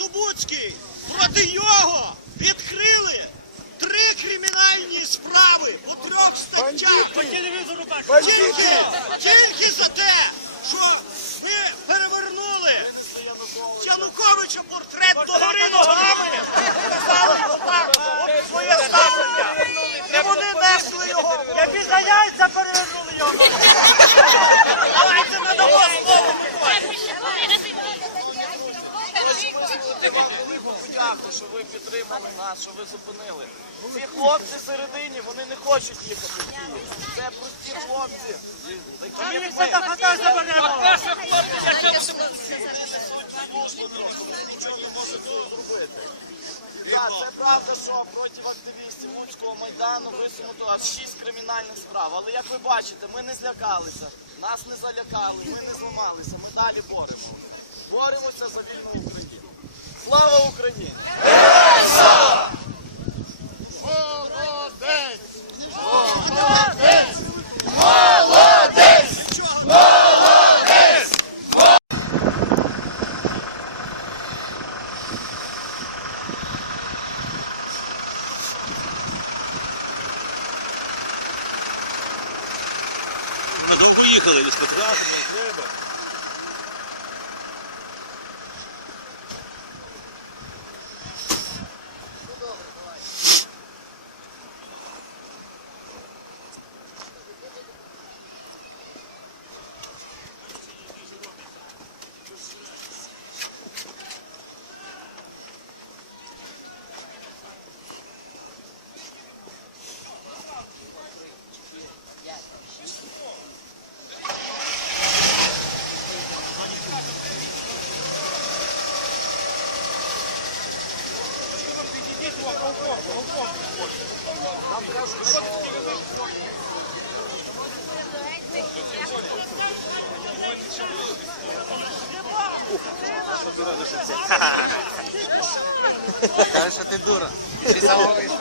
Дубуцький, проти його відкрили три кримінальні справи по трьох статтях. По телевізору. Тільки, тільки за те, що ви перевернули Януковича портрет догори ногами. Сказали, що так, от своє ставлення. І вони несли його. Як і за яйця перевернули його. Давайте надамо слово. Дякую, що ви підтримали нас, що ви зупинили. Ці хлопці всередині, вони не хочуть їхати в Київ. Це прості хлопці. Такі як ми. так це правда, що проти активістів Луцького майдану висунуто аж шість кримінальних справ. Але як ви бачите, ми не злякалися, нас не залякали, ми не зламалися, ми далі боремо. Боремося за вільну Україну. Слава Україні! Ми довго їхали із Петра, до Каже, що ти дура. Ти сама вийшла.